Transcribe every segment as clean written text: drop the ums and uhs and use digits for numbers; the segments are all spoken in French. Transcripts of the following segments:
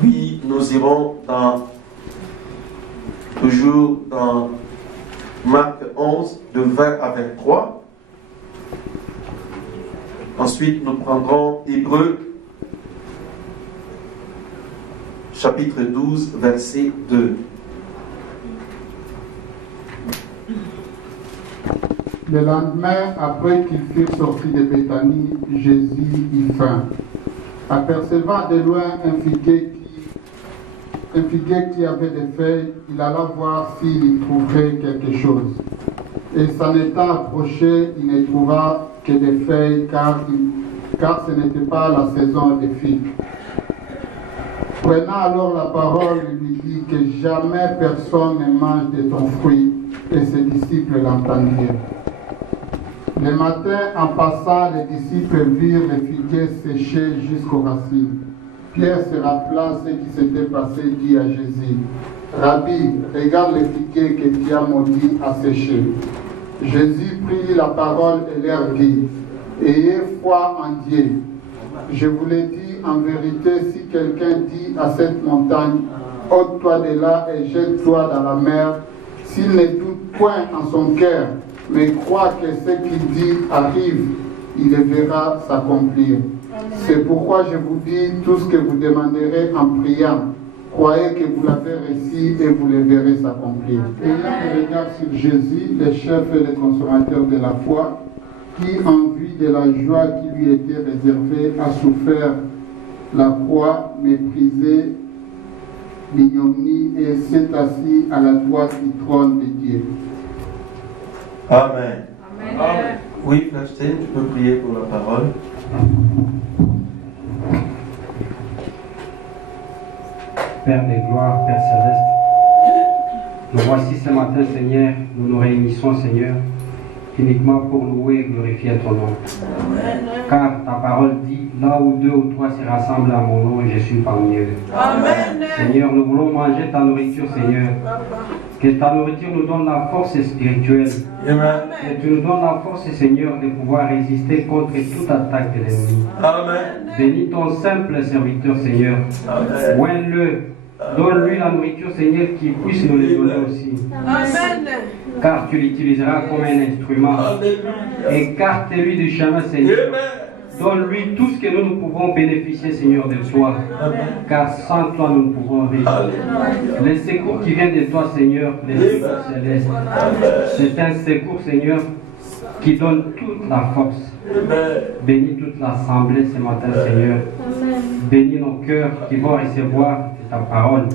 Puis nous irons toujours dans Marc 11, de 20 à 23. Ensuite, nous prendrons Hébreux, chapitre 12, verset 2. Le lendemain, après qu'ils furent sortis de Béthanie, Jésus eut faim. Apercevant de loin un figuier qui avait des feuilles, il alla voir s'il y trouverait quelque chose. Et s'en étant approché, il ne trouva que des feuilles, car ce n'était pas la saison des figues. Prenant alors la parole, il lui dit que jamais personne ne mange de ton fruit, et ses disciples l'entendirent. Le matin, en passant, les disciples virent les figuiers séchés jusqu'aux racines. Pierre se rappela ce qui s'était passé, dit à Jésus, « Rabbi, regarde les figuiers que tu as maudits à sécher. » Jésus prit la parole et leur dit, « Ayez foi en Dieu. Je vous l'ai dit en vérité, si quelqu'un dit à cette montagne, ôte-toi de là et jette-toi dans la mer, s'il ne doute point en son cœur, mais croit que ce qu'il dit arrive, il le verra s'accomplir. C'est pourquoi je vous dis, tout ce que vous demanderez en priant, croyez que vous l'avez reçu et vous le verrez s'accomplir. » Ayant le regard sur Jésus, le chef et le consommateur de la foi, qui, en vue de la joie qui lui était réservée, a souffert la croix, méprisé l'ignominie et s'est assis à la droite du trône de Dieu. Amen. Amen. Oui, Frère Stein, tu peux prier pour la parole. Père des gloires, Père céleste, nous voici ce matin, Seigneur, nous nous réunissons, Seigneur, uniquement pour louer et glorifier ton nom. Amen. Car ta parole dit, là où deux ou trois se rassemblent à mon nom, je suis parmi eux. Amen. Seigneur, nous voulons manger ta nourriture, Seigneur. Que ta nourriture nous donne la force spirituelle. Amen. Que tu nous donnes la force, Seigneur, de pouvoir résister contre toute attaque de l'ennemi. Amen. Bénis ton simple serviteur, Seigneur. Oins-le. Donne-lui la nourriture, Seigneur, qui puisse nous les donner aussi. Amen. Car tu l'utiliseras comme un instrument. Écarte-lui du chemin, Seigneur. Donne-lui tout ce que nous pouvons bénéficier, Seigneur, de toi. Amen. Car sans toi, nous ne pouvons rien. Les secours qui viennent de toi, Seigneur, les secours célestes, c'est un secours, Seigneur, qui donne toute la force. Amen. Bénis toute l'assemblée ce matin, Seigneur. Amen. Bénis nos cœurs qui vont recevoir ta parole.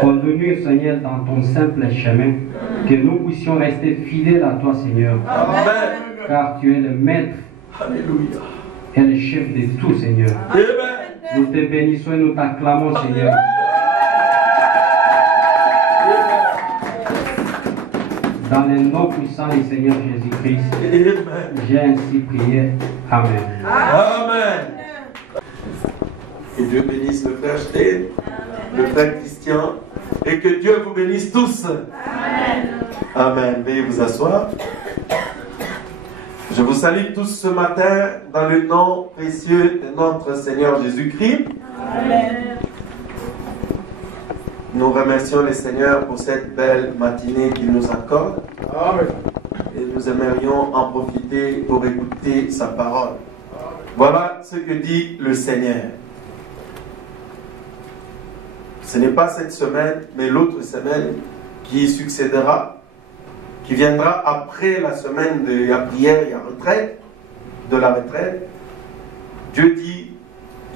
Conduis-nous, Seigneur, dans ton simple chemin. Amen. Que nous puissions rester fidèles à toi, Seigneur. Amen. Car tu es le maître. Alléluia. Et le chef de tout, Seigneur. Amen. Nous te bénissons et nous t'acclamons, Seigneur. Dans le nom puissant du Seigneur Jésus-Christ, j'ai ainsi prié. Amen. Amen. Que Dieu bénisse le frère Stein, le frère Christian, et que Dieu vous bénisse tous. Amen. Amen. Veuillez vous asseoir. Je vous salue tous ce matin dans le nom précieux de notre Seigneur Jésus-Christ. Amen. Nous remercions le Seigneur pour cette belle matinée qu'il nous accorde. Amen. Et nous aimerions en profiter pour écouter sa parole. Voilà ce que dit le Seigneur. Ce n'est pas cette semaine, mais l'autre semaine qui succédera, qui viendra après la semaine de la prière et la retraite. Dieu dit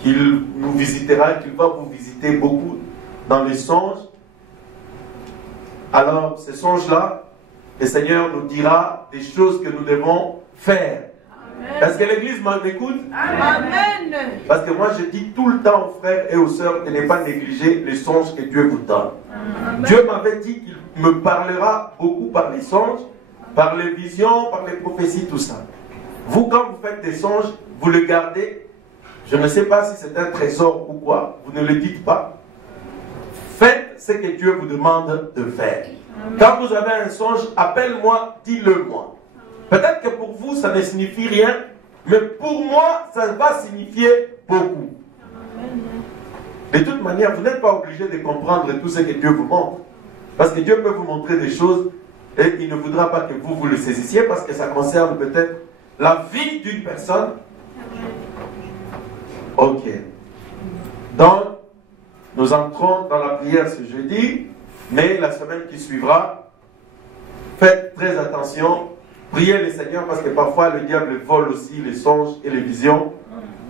qu'il nous visitera, qu'il va vous visiter beaucoup dans les songes, alors ces songes-là, le Seigneur nous dira des choses que nous devons faire. Est-ce que l'Église m'écoute? Amen. Parce que moi je dis tout le temps aux frères et aux sœurs de ne pas négliger les songes que Dieu vous donne. Amen. Dieu m'avait dit qu'il me parlera beaucoup par les songes, par les visions, par les prophéties, tout ça. Vous, quand vous faites des songes, vous le gardez. Je ne sais pas si c'est un trésor ou quoi, vous ne le dites pas. Faites ce que Dieu vous demande de faire. Amen. Quand vous avez un songe, appelle-moi, dis-le-moi. Peut-être que pour vous, ça ne signifie rien, mais pour moi, ça va signifier beaucoup. De toute manière, vous n'êtes pas obligé de comprendre tout ce que Dieu vous montre. Parce que Dieu peut vous montrer des choses et il ne voudra pas que vous le saisissiez parce que ça concerne peut-être la vie d'une personne. Ok. Donc, nous entrons dans la prière ce jeudi, mais la semaine qui suivra, faites très attention. Priez le Seigneur parce que parfois le diable vole aussi les songes et les visions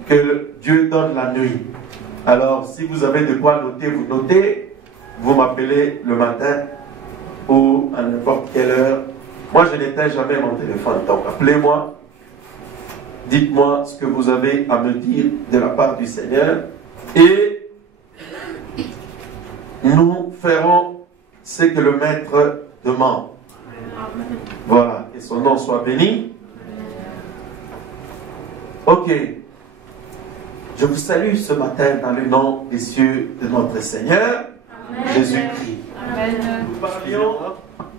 que Dieu donne la nuit. Alors si vous avez de quoi noter, vous notez, vous m'appelez le matin ou à n'importe quelle heure. Moi je n'éteins jamais mon téléphone, donc appelez-moi, dites-moi ce que vous avez à me dire de la part du Seigneur et nous ferons ce que le Maître demande. Voilà, que son nom soit béni. Ok. Je vous salue ce matin dans le nom des cieux de notre Seigneur, Jésus-Christ. Nous parlions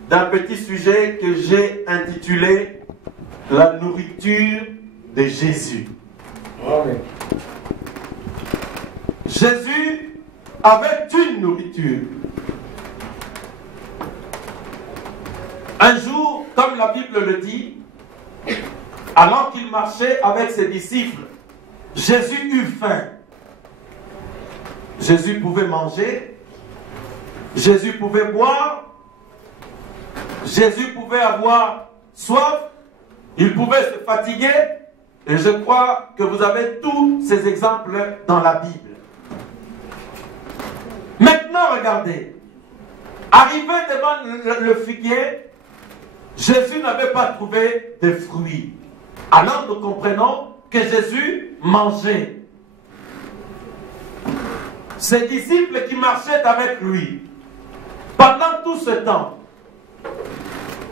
d'un petit sujet que j'ai intitulé la nourriture de Jésus. Amen. Jésus avait une nourriture. Un jour, comme la Bible le dit, alors qu'il marchait avec ses disciples, Jésus eut faim. Jésus pouvait manger, Jésus pouvait boire, Jésus pouvait avoir soif, il pouvait se fatiguer, et je crois que vous avez tous ces exemples dans la Bible. Maintenant, regardez, arrivé devant le figuier, Jésus n'avait pas trouvé de fruits. Alors nous comprenons que Jésus mangeait. Ses disciples qui marchaient avec lui, pendant tout ce temps,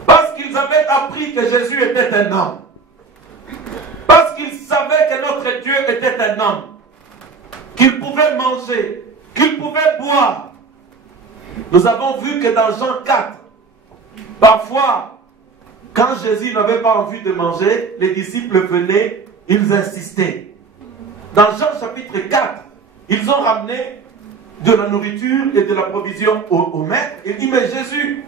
parce qu'ils avaient appris que Jésus était un homme, parce qu'ils savaient que notre Dieu était un homme, qu'il pouvait manger, qu'il pouvait boire. Nous avons vu que dans Jean 4, parfois, quand Jésus n'avait pas envie de manger, les disciples venaient, ils insistaient. Dans Jean chapitre 4, ils ont ramené de la nourriture et de la provision au maître. Il dit, mais Jésus,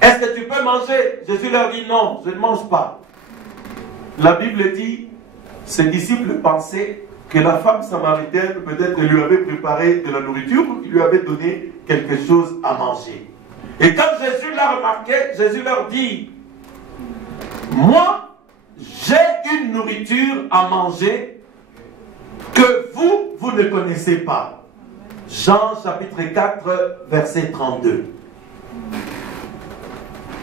est-ce que tu peux manger? Jésus leur dit, non, je ne mange pas. La Bible dit, ses disciples pensaient que la femme samaritaine peut-être lui avait préparé de la nourriture ou qu'il lui avait donné quelque chose à manger. Et quand Jésus l'a remarqué, Jésus leur dit, moi, j'ai une nourriture à manger que vous ne connaissez pas. Jean chapitre 4, verset 32.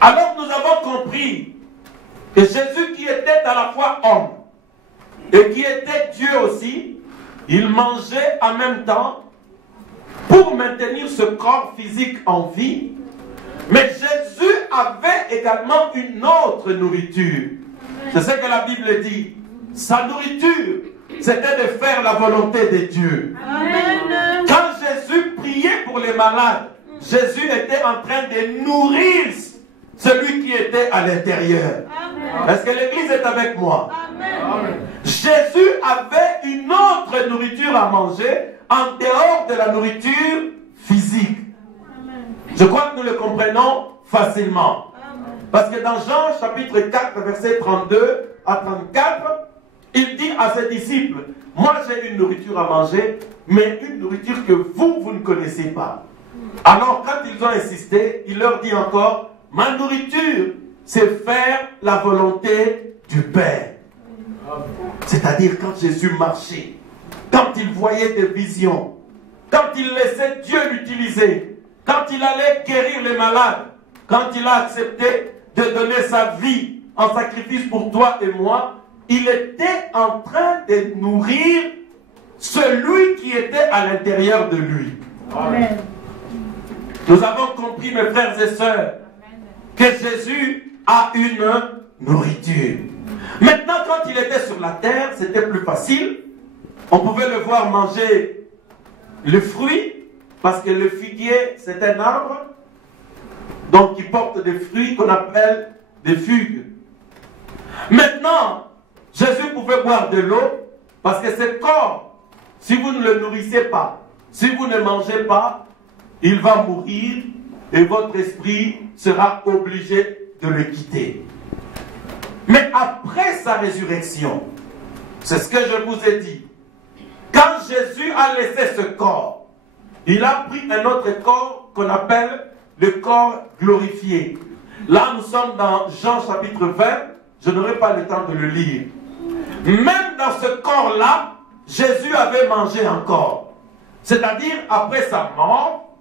Alors nous avons compris que Jésus qui était à la fois homme et qui était Dieu aussi, il mangeait en même temps pour maintenir ce corps physique en vie. Mais Jésus avait également une autre nourriture. C'est ce que la Bible dit. Sa nourriture, c'était de faire la volonté de Dieu. Amen. Quand Jésus priait pour les malades, Jésus était en train de nourrir celui qui était à l'intérieur. Est-ce que l'Église est avec moi? Amen. Jésus avait une autre nourriture à manger en dehors de la nourriture physique. Je crois que nous le comprenons facilement. Parce que dans Jean chapitre 4, verset 32 à 34, il dit à ses disciples, moi j'ai une nourriture à manger, mais une nourriture que vous ne connaissez pas. Alors quand ils ont insisté, il leur dit encore, ma nourriture, c'est faire la volonté du Père. C'est-à-dire quand Jésus marchait, quand il voyait des visions, quand il laissait Dieu l'utiliser, quand il allait guérir les malades, quand il a accepté de donner sa vie en sacrifice pour toi et moi, il était en train de nourrir celui qui était à l'intérieur de lui. Amen. Nous avons compris, mes frères et sœurs, que Jésus a une nourriture. Maintenant, quand il était sur la terre, c'était plus facile. On pouvait le voir manger le fruit, parce que le figuier, c'est un arbre, donc qui porte des fruits qu'on appelle des figues. Maintenant, Jésus pouvait boire de l'eau, parce que ce corps, si vous ne le nourrissez pas, si vous ne mangez pas, il va mourir et votre esprit sera obligé de le quitter. Mais après sa résurrection, c'est ce que je vous ai dit, quand Jésus a laissé ce corps, il a pris un autre corps qu'on appelle le corps glorifié. Là, nous sommes dans Jean chapitre 20, je n'aurai pas le temps de le lire. Même dans ce corps-là, Jésus avait mangé encore. C'est-à-dire, après sa mort,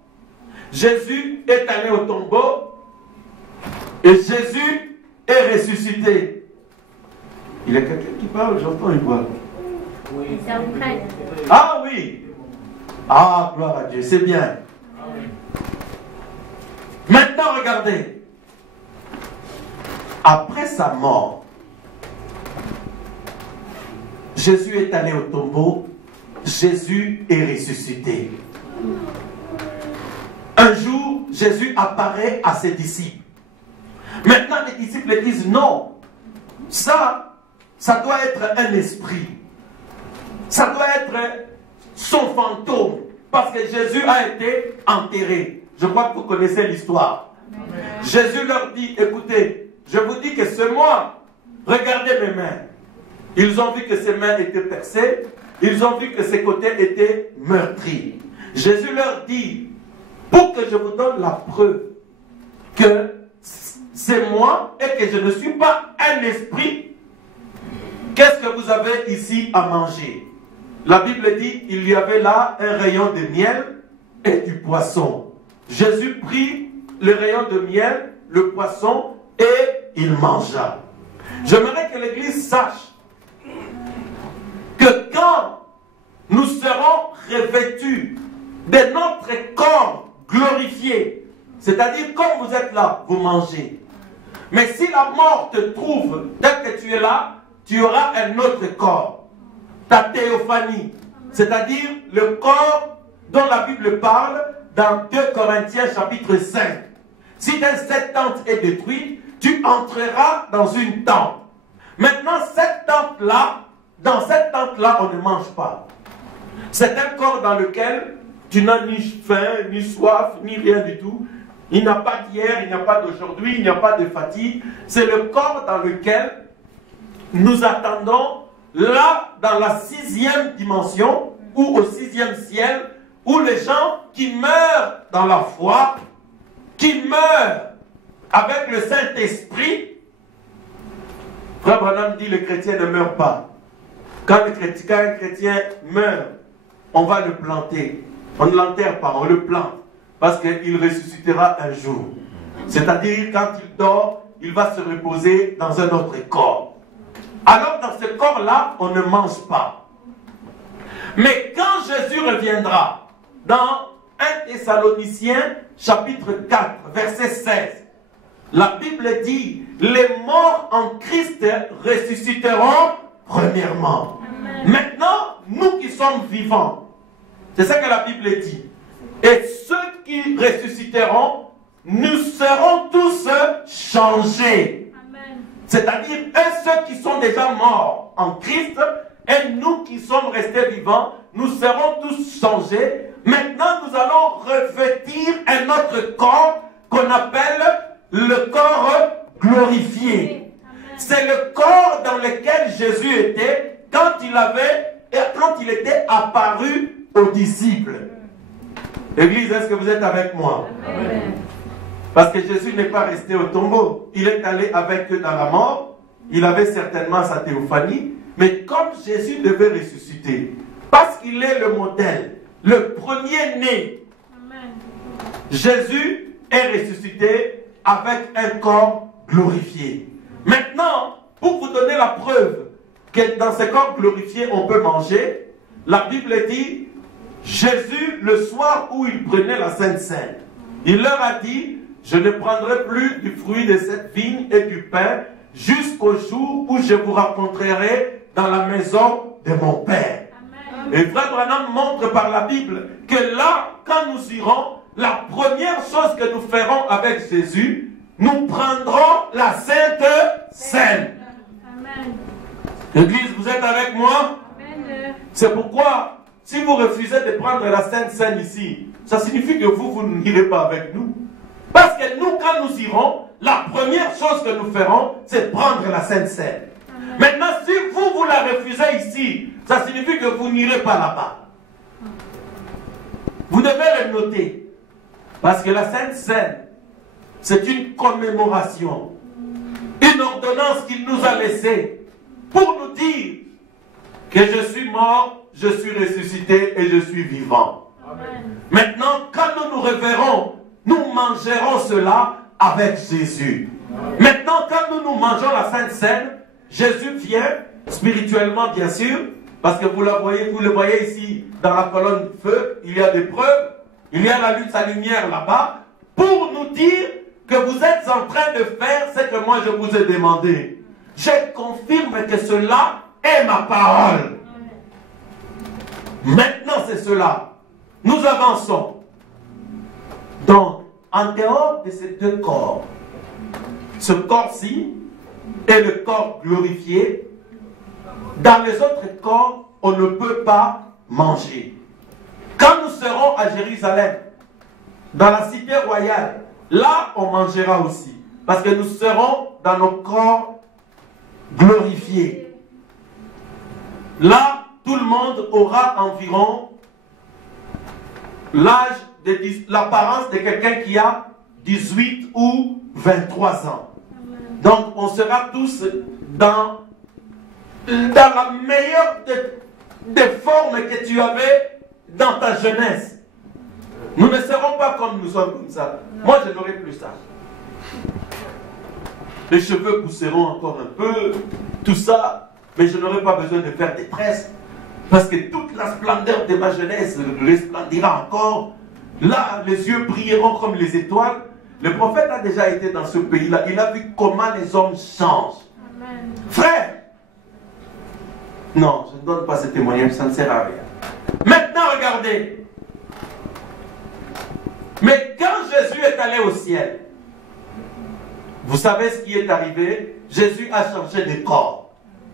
Jésus est allé au tombeau et Jésus est ressuscité. Il y a quelqu'un qui parle, j'entends une voix. Oui. C'est un prêtre. Ah oui. Ah, gloire à Dieu, c'est bien. Maintenant, regardez. Après sa mort, Jésus est allé au tombeau, Jésus est ressuscité. Un jour, Jésus apparaît à ses disciples. Maintenant, les disciples disent non, ça doit être un esprit. Ça doit être son fantôme, parce que Jésus a été enterré. Je crois que vous connaissez l'histoire. Jésus leur dit, écoutez, je vous dis que c'est moi. Regardez mes mains. Ils ont vu que ses mains étaient percées. Ils ont vu que ses côtés étaient meurtris. Jésus leur dit, pour que je vous donne la preuve que c'est moi et que je ne suis pas un esprit, qu'est-ce que vous avez ici à manger? La Bible dit, il y avait là un rayon de miel et du poisson. Jésus prit le rayon de miel, le poisson, et il mangea. J'aimerais que l'Église sache que quand nous serons revêtus de notre corps glorifié, c'est-à-dire quand vous êtes là, vous mangez. Mais si la mort te trouve dès que tu es là, tu auras un autre corps. Ta théophanie, c'est-à-dire le corps dont la Bible parle dans 2 Corinthiens chapitre 5. Si cette tente est détruite, tu entreras dans une tente. Maintenant, cette tente-là, dans cette tente-là, on ne mange pas. C'est un corps dans lequel tu n'as ni faim, ni soif, ni rien du tout. Il n'y a pas d'hier, il n'y a pas d'aujourd'hui, il n'y a pas de fatigue. C'est le corps dans lequel nous attendons là, dans la 6e dimension, ou au 6e ciel, où les gens qui meurent dans la foi, qui meurent avec le Saint-Esprit, Frère Branham dit, le chrétien ne meurt pas. Quand un chrétien meurt, on va le planter. On ne l'enterre pas, on le plante. Parce qu'il ressuscitera un jour. C'est-à-dire, quand il dort, il va se reposer dans un autre corps. Alors dans ce corps-là, on ne mange pas. Mais quand Jésus reviendra, dans 1 Thessaloniciens chapitre 4, verset 16, la Bible dit, les morts en Christ ressusciteront premièrement. Amen. Maintenant, nous qui sommes vivants, c'est ça que la Bible dit. Et ceux qui ressusciteront, nous serons tous changés. C'est-à-dire, ceux qui sont déjà morts en Christ, et nous qui sommes restés vivants, nous serons tous changés. Maintenant, nous allons revêtir un autre corps qu'on appelle le corps glorifié. C'est le corps dans lequel Jésus était quand il était apparu aux disciples. Église, est-ce que vous êtes avec moi? Amen. Parce que Jésus n'est pas resté au tombeau. Il est allé avec eux dans la mort. Il avait certainement sa théophanie. Mais comme Jésus devait ressusciter, parce qu'il est le modèle, le premier-né, Jésus est ressuscité avec un corps glorifié. Maintenant, pour vous donner la preuve que dans ce corps glorifié, on peut manger, la Bible dit, Jésus, le soir où il prenait la Sainte Seine, il leur a dit, je ne prendrai plus du fruit de cette vigne et du pain jusqu'au jour où je vous rencontrerai dans la maison de mon Père. Amen. Et Frère Branham montre par la Bible que là, quand nous irons, la première chose que nous ferons avec Jésus, nous prendrons la Sainte Seine. Amen. Église, vous êtes avec moi? Amen. C'est pourquoi, si vous refusez de prendre la Sainte Seine ici, ça signifie que vous n'irez pas avec nous. Parce que nous, quand nous irons, la première chose que nous ferons, c'est prendre la Sainte Seine. Maintenant, si vous la refusez ici, ça signifie que vous n'irez pas là-bas. Vous devez le noter. Parce que la Sainte Seine, c'est une commémoration, une ordonnance qu'il nous a laissée pour nous dire que je suis mort, je suis ressuscité et je suis vivant. Amen. Maintenant, quand nous nous reverrons, nous mangerons cela avec Jésus. Amen. Maintenant, quand nous mangeons la Sainte Seine, Jésus vient, spirituellement bien sûr, parce que vous le voyez ici dans la colonne de feu, il y a des preuves, il y a la lutte, sa lumière là-bas, pour nous dire que vous êtes en train de faire ce que moi je vous ai demandé. Je confirme que cela est ma parole. Maintenant c'est cela. Nous avançons. Donc, en dehors de ces deux corps, ce corps-ci et le corps glorifié, dans les autres corps, on ne peut pas manger. Quand nous serons à Jérusalem, dans la cité royale, là, on mangera aussi. Parce que nous serons dans nos corps glorifiés. Là, tout le monde aura environ l'âge, l'apparence de quelqu'un qui a 18 ou 23 ans. Donc, on sera tous dans la meilleure des formes que tu avais dans ta jeunesse. Nous ne serons pas comme nous sommes comme ça. Moi, je n'aurai plus ça. Les cheveux pousseront encore un peu, tout ça, mais je n'aurai pas besoin de faire des tresses, parce que toute la splendeur de ma jeunesse resplendira encore. Là, les yeux brilleront comme les étoiles. Le prophète a déjà été dans ce pays-là. Il a vu comment les hommes changent. Amen. Frère, non, je ne donne pas ce témoignage, ça ne sert à rien. Maintenant, regardez. Mais quand Jésus est allé au ciel, vous savez ce qui est arrivé? Jésus a changé de corps.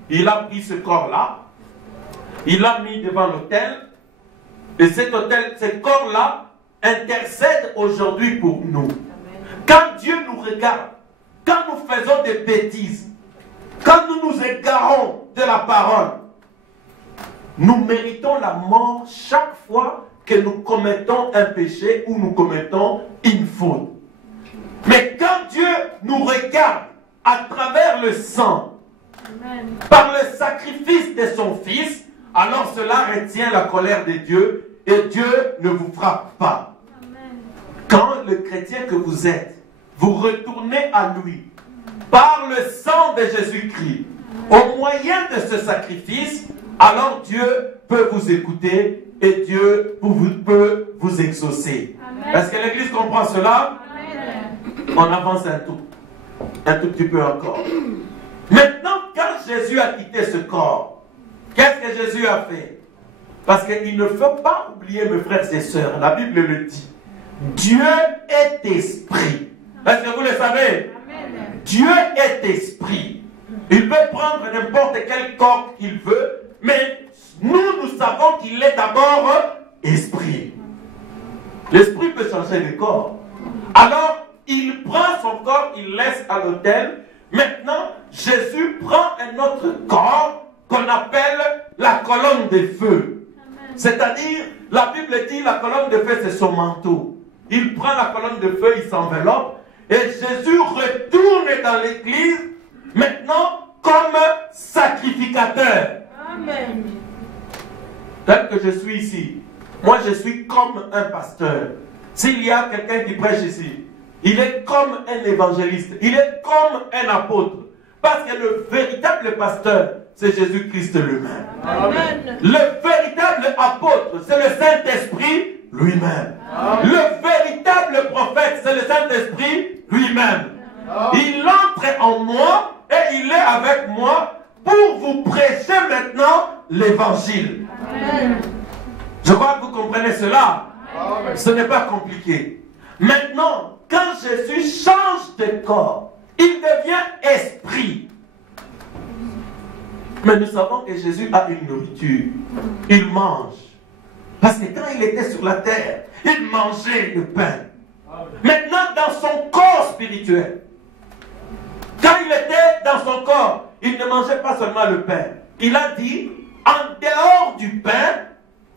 Il a pris ce corps-là, il l'a mis devant l'autel, et cet autel, ce corps-là, intercède aujourd'hui pour nous. Quand Dieu nous regarde, quand nous faisons des bêtises, quand nous nous égarons de la parole, nous méritons la mort chaque fois que nous commettons un péché ou nous commettons une faute. Mais quand Dieu nous regarde à travers le sang, Amen, par le sacrifice de son Fils, alors cela retient la colère de Dieu et Dieu ne vous frappe pas. Amen. Quand le chrétien que vous êtes, vous retournez à lui par le sang de Jésus-Christ, au moyen de ce sacrifice, alors Dieu peut vous écouter et Dieu peut vous exaucer. Est-ce que l'Église comprend cela? Amen. On avance un tout petit peu encore. Maintenant, quand Jésus a quitté ce corps, qu'est-ce que Jésus a fait? Parce qu'il ne faut pas oublier, mes frères et sœurs, la Bible le dit, Dieu est esprit. Est-ce que vous le savez? Amen. Dieu est esprit. Il peut prendre n'importe quel corps qu'il veut, mais nous savons qu'il est d'abord esprit. L'esprit peut changer de corps. Alors, il prend son corps, il laisse à l'autel. Maintenant, Jésus prend un autre corps qu'on appelle la colonne de feu. C'est-à-dire, la Bible dit la colonne de feu, c'est son manteau. Il prend la colonne de feu, il s'enveloppe. Et Jésus retourne dans l'église, maintenant, comme sacrificateur. Amen. Tel que je suis ici, moi je suis comme un pasteur. S'il y a quelqu'un qui prêche ici, il est comme un évangéliste, il est comme un apôtre. Parce que le véritable pasteur, c'est Jésus-Christ lui-même. Le véritable apôtre, c'est le Saint-Esprit lui-même. Le véritable prophète, c'est le Saint-Esprit lui-même. Il entre en moi et il est avec moi pour vous prêcher maintenant l'évangile. Je crois que vous comprenez cela. Ce n'est pas compliqué. Maintenant, quand Jésus change de corps, il devient esprit. Mais nous savons que Jésus a une nourriture. Il mange. Parce que quand il était sur la terre, il mangeait le pain. Maintenant, dans son corps spirituel, quand il était dans son corps, il ne mangeait pas seulement le pain. Il a dit, en dehors du pain,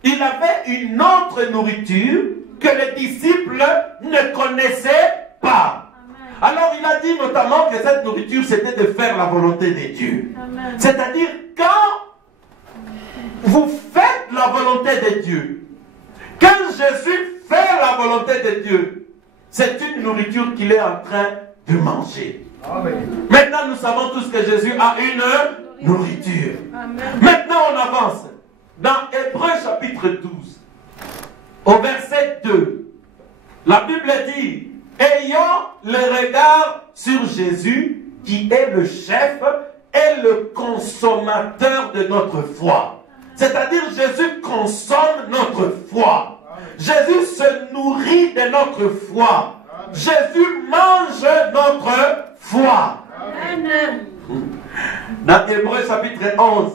il avait une autre nourriture que les disciples ne connaissaient pas. Alors il a dit notamment que cette nourriture, c'était de faire la volonté de Dieu. C'est-à-dire, quand vous faites la volonté de Dieu, quand Jésus fait la volonté de Dieu, c'est une nourriture qu'il est en train de manger. Amen. Maintenant, nous savons tous que Jésus a une nourriture. Amen. Maintenant, on avance. Dans Hébreux chapitre 12, au verset 2, la Bible dit, ayant le regard sur Jésus, qui est le chef et le consommateur de notre foi. C'est-à-dire, Jésus consomme notre foi. Jésus se nourrit de notre foi. Jésus mange notre foi. Dans Hébreux chapitre 11,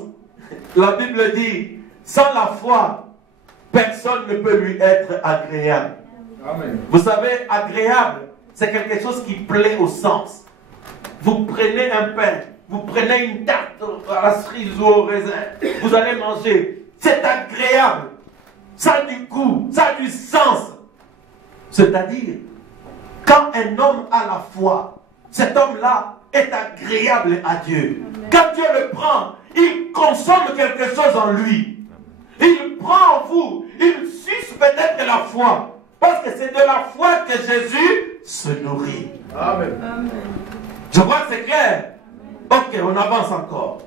la Bible dit, sans la foi, personne ne peut lui être agréable. Amen. Vous savez, agréable, c'est quelque chose qui plaît au sens. Vous prenez un pain, vous prenez une tarte à la cerise ou au raisin, vous allez manger. C'est agréable. Ça a du goût, ça a du sens. C'est-à-dire, quand un homme a la foi, cet homme-là est agréable à Dieu. Quand Dieu le prend, il consomme quelque chose en lui. Il prend en vous, il suce peut-être la foi. Parce que c'est de la foi que Jésus se nourrit. Amen. Je crois que c'est clair. Ok, on avance encore.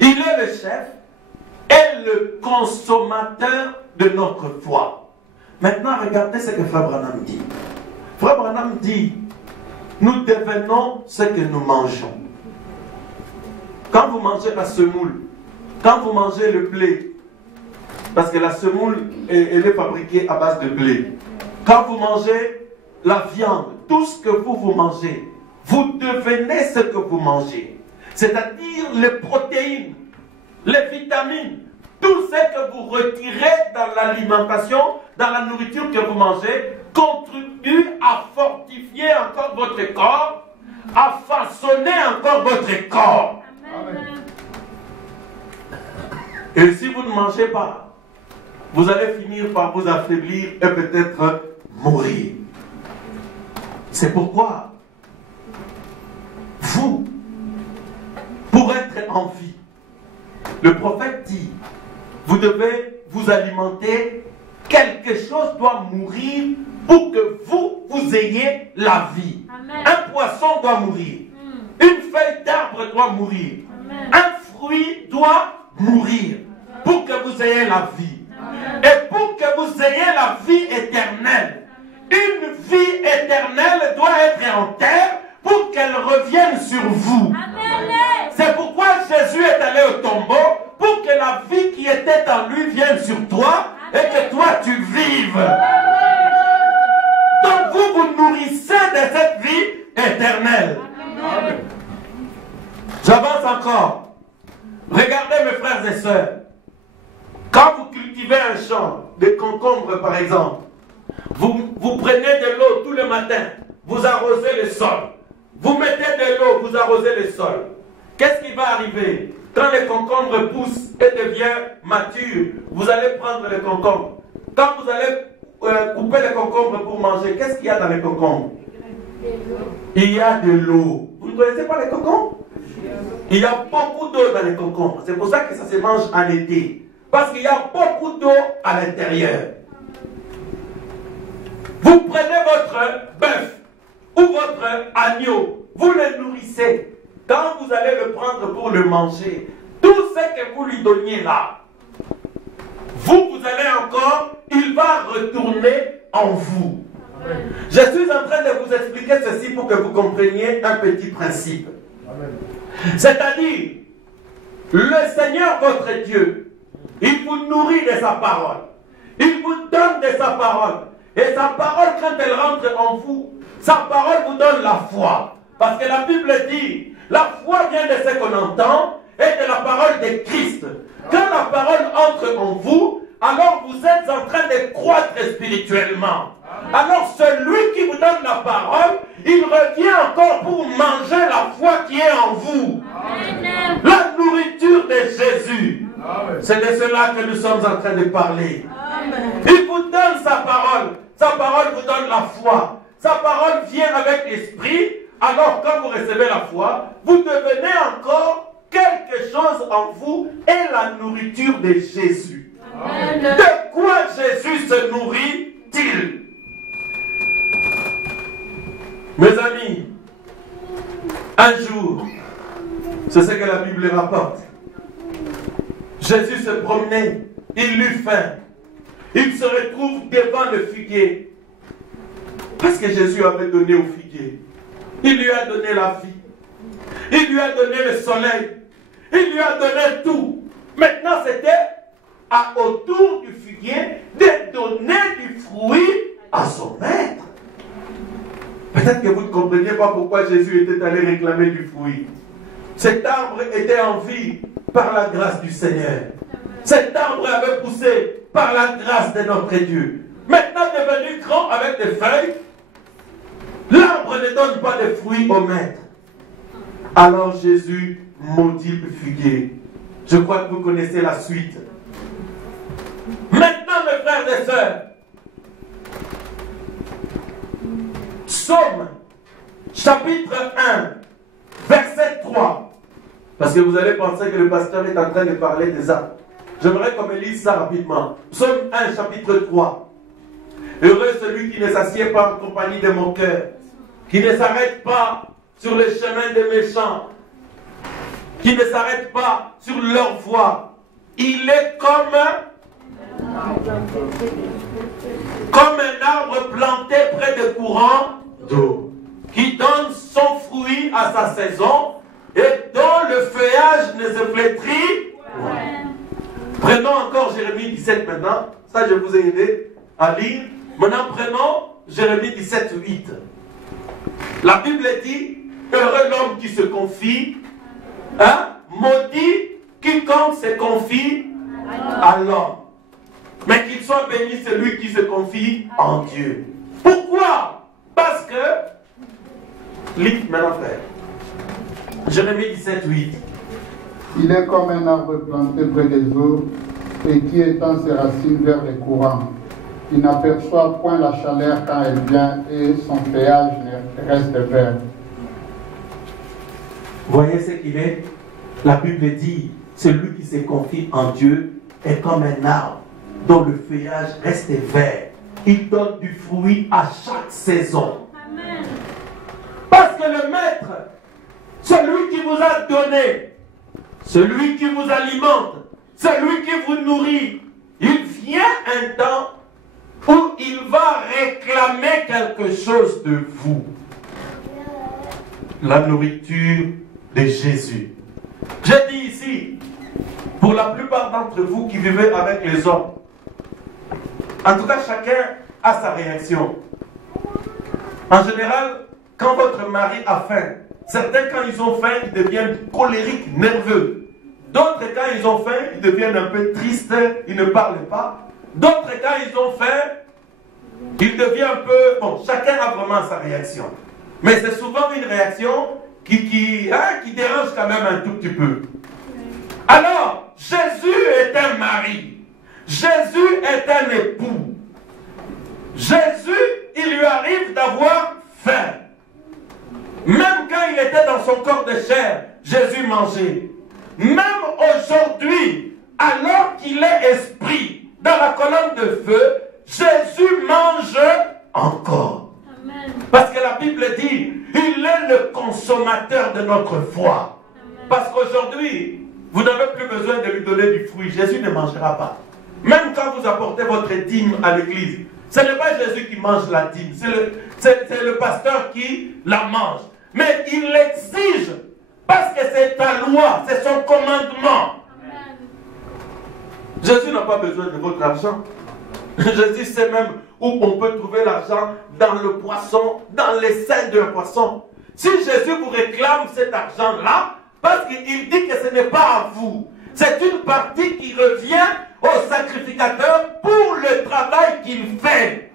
Il est le chef et le consommateur de notre foi. Maintenant, regardez ce que Frère Branham dit. Frère Branham dit, nous devenons ce que nous mangeons. Quand vous mangez la semoule, quand vous mangez le blé, parce que la semoule, elle est fabriquée à base de blé. Quand vous mangez la viande, tout ce que vous mangez, vous devenez ce que vous mangez. C'est-à-dire les protéines, les vitamines, tout ce que vous retirez dans l'alimentation, dans la nourriture que vous mangez, contribue à fortifier encore votre corps, à façonner encore votre corps. Amen. Et si vous ne mangez pas, vous allez finir par vous affaiblir et peut-être mourir. C'est pourquoi vous, pour être en vie, le prophète dit, vous devez vous alimenter, quelque chose doit mourir pour que vous ayez la vie. Amen. Un poisson doit mourir. Une feuille d'arbre doit mourir. Amen. Un fruit doit mourir pour que vous ayez la vie. Amen. Et pour que vous ayez la vie éternelle, une vie éternelle doit être en terre pour qu'elle revienne sur vous. C'est pourquoi Jésus est allé au tombeau, pour que la vie qui était en lui vienne sur toi et que toi tu vives. Donc vous vous nourrissez de cette vie éternelle. Amen. J'avance encore. Regardez mes frères et sœurs. Quand vous cultivez un champ de concombres par exemple, vous prenez de l'eau tous les matins, vous arrosez le sol. Vous mettez de l'eau, vous arrosez le sol. Qu'est-ce qui va arriver? Quand les concombres poussent et deviennent matures, vous allez prendre les concombres. Quand vous allez couper les concombres pour manger, qu'est-ce qu'il y a dans les concombres? Il y a de l'eau. Vous ne connaissez pas les concombres? Il y a beaucoup d'eau dans les concombres. C'est pour ça que ça se mange en été. Parce qu'il y a beaucoup d'eau à l'intérieur. Vous prenez votre bœuf, ou votre agneau, vous le nourrissez. Quand vous allez le prendre pour le manger, tout ce que vous lui donniez là, vous allez encore, il va retourner en vous. Je suis en train de vous expliquer ceci pour que vous compreniez un petit principe. C'est-à-dire, le Seigneur votre Dieu, il vous nourrit de sa parole. Il vous donne de sa parole. Et sa parole, quand elle rentre en vous, sa parole vous donne la foi. Parce que la Bible dit, la foi vient de ce qu'on entend et de la parole de Christ. Quand la parole entre en vous, alors vous êtes en train de croître spirituellement. Alors celui qui vous donne la parole, il revient encore pour manger la foi qui est en vous. Amen. La nourriture de Jésus. C'est de cela que nous sommes en train de parler. Amen. Il vous donne sa parole. Sa parole vous donne la foi. Sa parole vient avec l'esprit. Alors quand vous recevez la foi, vous devenez encore quelque chose en vous et la nourriture de Jésus. Amen. De quoi Jésus se nourrit-il? Mes amis, un jour, c'est ce que la Bible rapporte. Jésus se promenait, il eut faim. Il se retrouve devant le figuier. Parce que Jésus avait donné au figuier. Il lui a donné la vie. Il lui a donné le soleil. Il lui a donné tout. Maintenant, c'était autour du figuier de donner du fruit à son maître. Peut-être que vous ne compreniez pas pourquoi Jésus était allé réclamer du fruit. Cet arbre était en vie par la grâce du Seigneur. Cet arbre avait poussé par la grâce de notre Dieu. Maintenant devenu grand avec des feuilles, l'arbre ne donne pas de fruits au maître. Alors Jésus maudit le figuier. Je crois que vous connaissez la suite. Maintenant, mes frères et sœurs, Psaume, chapitre 1, verset 3. Parce que vous allez penser que le pasteur est en train de parler des arbres. J'aimerais qu'on me lise ça rapidement. Psaume 1, chapitre 3. Heureux celui qui ne s'assied pas en compagnie de mon cœur, qui ne s'arrête pas sur le chemin des méchants, qui ne s'arrête pas sur leur voie. Il est comme un arbre planté près de courants d'eau, qui donne son fruit à sa saison et dont le feuillage ne se flétrit. Prenons encore Jérémie 17 maintenant. Ça, je vous ai aidé à lire. Maintenant, prenons Jérémie 17, 8. La Bible dit, heureux l'homme qui se confie, maudit quiconque se confie à l'homme. Mais qu'il soit béni celui qui se confie en Dieu. Pourquoi? Parce que, lis maintenant frère, Jérémie 17, 8. Il est comme un arbre planté près des eaux et qui étend ses racines vers les courants. Il n'aperçoit point la chaleur quand elle vient et son feuillage reste vert. Voyez ce qu'il est? La Bible dit, celui qui se confie en Dieu est comme un arbre dont le feuillage reste vert. Il donne du fruit à chaque saison. Amen. Parce que le maître, celui qui vous a donné, celui qui vous alimente, celui qui vous nourrit, il vient un temps où il va réclamer quelque chose de vous. La nourriture de Jésus. J'ai dit ici, pour la plupart d'entre vous qui vivez avec les hommes, en tout cas chacun a sa réaction. En général, quand votre mari a faim, certains quand ils ont faim, ils deviennent colériques, nerveux. D'autres quand ils ont faim, ils deviennent un peu tristes, ils ne parlent pas. D'autres quand ils ont faim, ils deviennent un peu... Bon, chacun a vraiment sa réaction. Mais c'est souvent une réaction qui dérange quand même un tout petit peu. Alors, Jésus est un mari. Jésus est un époux. Jésus, il lui arrive d'avoir faim. Même quand il était dans son corps de chair, Jésus mangeait. Même aujourd'hui, alors qu'il est esprit dans la colonne de feu, Jésus mange encore. Parce que la Bible dit, il est le consommateur de notre foi. Parce qu'aujourd'hui, vous n'avez plus besoin de lui donner du fruit. Jésus ne mangera pas. Même quand vous apportez votre dîme à l'église, ce n'est pas Jésus qui mange la dîme, c'est le pasteur qui la mange. Mais il l'exige parce que c'est ta loi, c'est son commandement. Jésus n'a pas besoin de votre argent. Jésus sait même où on peut trouver l'argent dans le poisson, dans les seins d'un poisson. Si Jésus vous réclame cet argent-là, parce qu'il dit que ce n'est pas à vous, c'est une partie qui revient au sacrificateur pour le travail qu'il fait.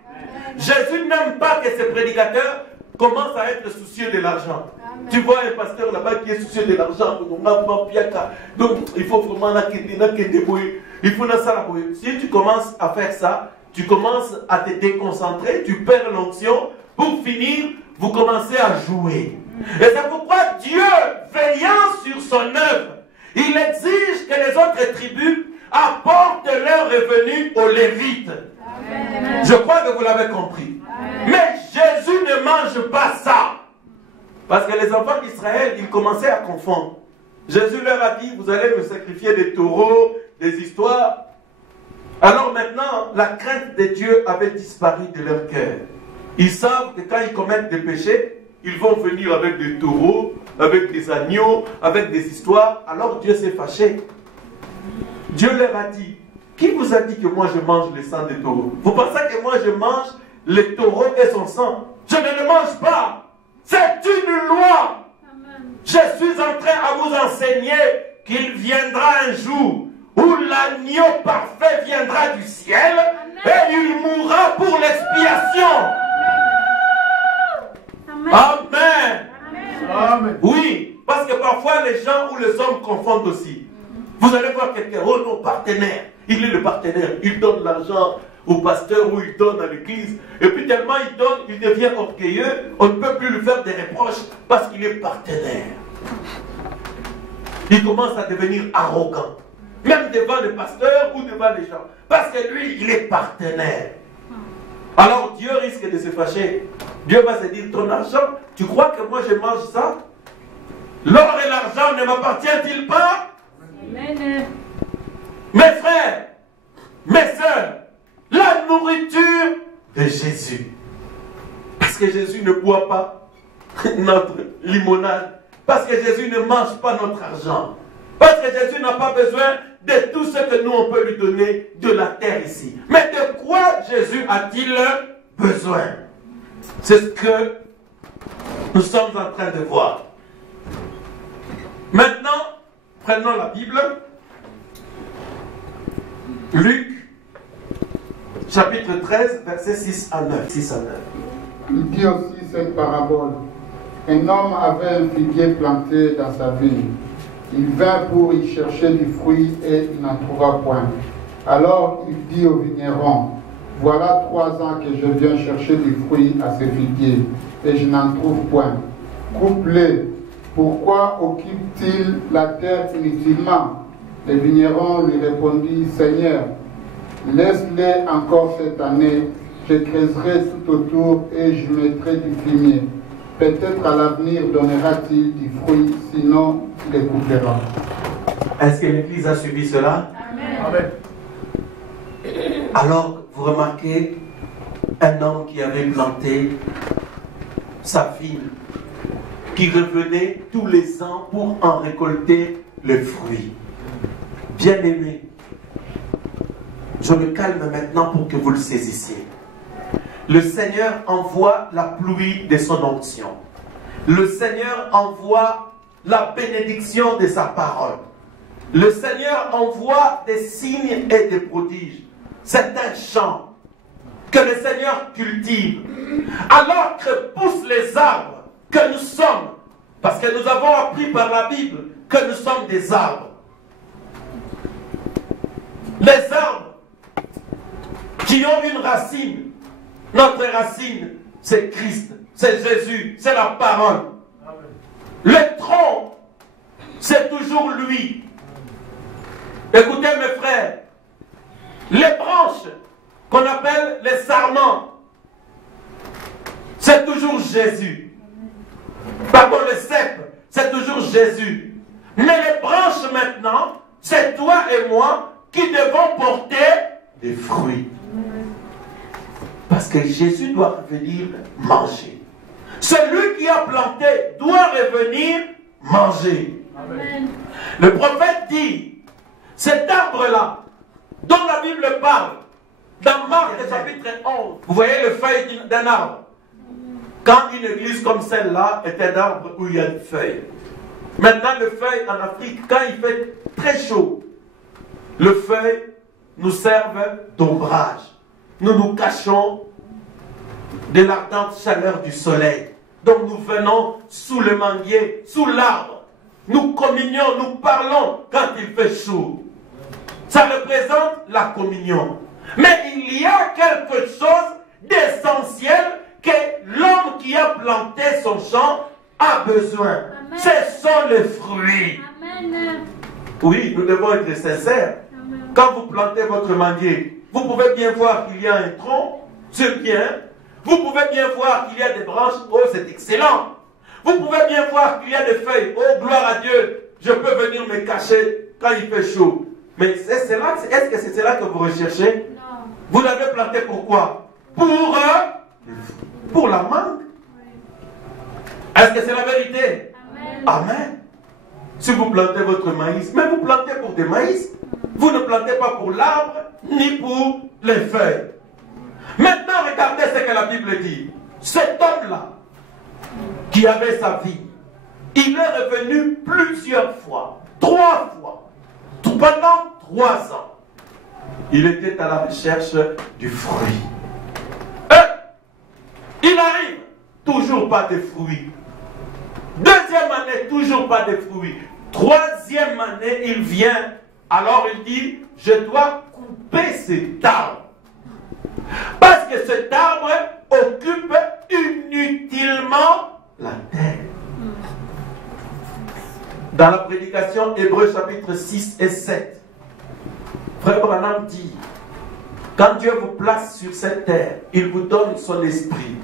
Jésus n'aime pas que ses prédicateurs commencent à être soucieux de l'argent. Tu vois un pasteur là-bas qui est soucieux de l'argent, donc il faut vraiment il faut ça. Si tu commences à faire ça, tu commences à te déconcentrer, tu perds l'onction, pour finir, vous commencez à jouer. Et c'est pourquoi Dieu, veillant sur son œuvre, il exige que les autres tribus apportent leurs revenus aux Lévites. Amen. Je crois que vous l'avez compris. Amen. Mais Jésus ne mange pas ça. Parce que les enfants d'Israël, ils commençaient à confondre. Jésus leur a dit, vous allez me sacrifier des taureaux, des histoires. Alors maintenant, la crainte de Dieu avait disparu de leur cœur. Ils savent que quand ils commettent des péchés, ils vont venir avec des taureaux, avec des agneaux, avec des histoires. Alors Dieu s'est fâché. Dieu leur a dit, qui vous a dit que moi je mange le sang des taureaux? Vous pensez que moi je mange le taureau et son sang? Je ne le mange pas. C'est une loi. Amen. Je suis en train à vous enseigner qu'il viendra un jour où l'agneau parfait viendra du ciel. Amen. Et il mourra pour l'expiation. Amen. Amen. Amen. Oui, parce que parfois les gens ou les hommes confondent aussi. Vous allez voir quelqu'un, oh non, partenaire. Il est le partenaire. Il donne l'argent au pasteur ou il donne à l'église. Et puis tellement il donne, il devient orgueilleux. On ne peut plus lui faire des reproches parce qu'il est partenaire. Il commence à devenir arrogant. Même devant le pasteur ou devant les gens. Parce que lui, il est partenaire. Alors Dieu risque de se fâcher. Dieu va se dire, ton argent, tu crois que moi je mange ça? L'or et l'argent ne m'appartiennent-ils pas? Amen. Mes frères, mes soeurs, la nourriture de Jésus. Parce que Jésus ne boit pas notre limonade. Parce que Jésus ne mange pas notre argent. Parce que Jésus n'a pas besoin de tout ce que nous on peut lui donner de la terre ici. Mais de quoi Jésus a-t-il besoin? C'est ce que nous sommes en train de voir. Maintenant, prenons la Bible. Luc, chapitre 13, versets 6 à 9. 6 à 9. Il dit aussi cette parabole. Un homme avait un figuier planté dans sa vigne. Il vint pour y chercher du fruit et il n'en trouva point. Alors il dit au vigneron, voilà 3 ans que je viens chercher du fruit à ce figuier et je n'en trouve point. Coupe-les. Pourquoi occupe-t-il la terre inutilement? Le vigneron lui répondit, Seigneur, laisse-les encore cette année, je creuserai tout autour et je mettrai du fumier. Peut-être à l'avenir donnera-t-il du fruit, sinon il les coupera. Est-ce que l'Église a suivi cela? Amen. Alors, vous remarquez un homme qui avait planté sa vigne, qui revenait tous les ans pour en récolter le fruit. Bien-aimé, je me calme maintenant pour que vous le saisissiez. Le Seigneur envoie la pluie de son onction. Le Seigneur envoie la bénédiction de sa parole. Le Seigneur envoie des signes et des prodiges. C'est un champ que le Seigneur cultive. Alors que poussent les arbres que nous sommes, parce que nous avons appris par la Bible que nous sommes des arbres. Les arbres qui ont une racine. Notre racine, c'est Christ, c'est Jésus, c'est la parole. Le tronc, c'est toujours lui. Écoutez mes frères, les branches qu'on appelle les sarments, c'est toujours Jésus. Pardon, le cep, c'est toujours Jésus. Mais les branches maintenant, c'est toi et moi qui devons porter des fruits. Parce que Jésus doit revenir manger. Celui qui a planté doit revenir manger. Amen. Le prophète dit, cet arbre-là, dont la Bible parle, dans Marc chapitre 11, vous voyez le feuille d'un arbre. Quand une église comme celle-là est un arbre où il y a des feuilles. Maintenant, le feuille en Afrique, quand il fait très chaud, le feuille nous sert d'ombrage. Nous nous cachons de l'ardente chaleur du soleil. Donc nous venons sous le manguier, sous l'arbre. Nous communions, nous parlons quand il fait chaud. Ça représente la communion. Mais il y a quelque chose d'essentiel que l'homme qui a planté son champ a besoin. Amen. Ce sont les fruits. Amen. Oui, nous devons être sincères. Amen. Quand vous plantez votre manguier, vous pouvez bien voir qu'il y a un tronc, c'est bien. Vous pouvez bien voir qu'il y a des branches, oh c'est excellent. Vous pouvez bien voir qu'il y a des feuilles, oh gloire à Dieu, je peux venir me cacher quand il fait chaud. Mais est-ce que c'est cela que vous recherchez? Non. Vous l'avez planté pourquoi? Pour la mangue. Est-ce que c'est la vérité? Amen. Amen. Si vous plantez votre maïs, mais vous plantez pour des maïs, vous ne plantez pas pour l'arbre, ni pour les feuilles. Maintenant, regardez ce que la Bible dit. Cet homme-là, qui avait sa vie, il est revenu plusieurs fois, 3 fois, pendant 3 ans. Il était à la recherche du fruit. Il arrive, toujours pas de fruits. 2e année, toujours pas de fruits. 3e année, il vient. Alors il dit, je dois couper cet arbre. Parce que cet arbre occupe inutilement la terre. Dans la prédication Hébreux chapitre 6 et 7, Frère Branham dit, quand Dieu vous place sur cette terre, il vous donne son esprit.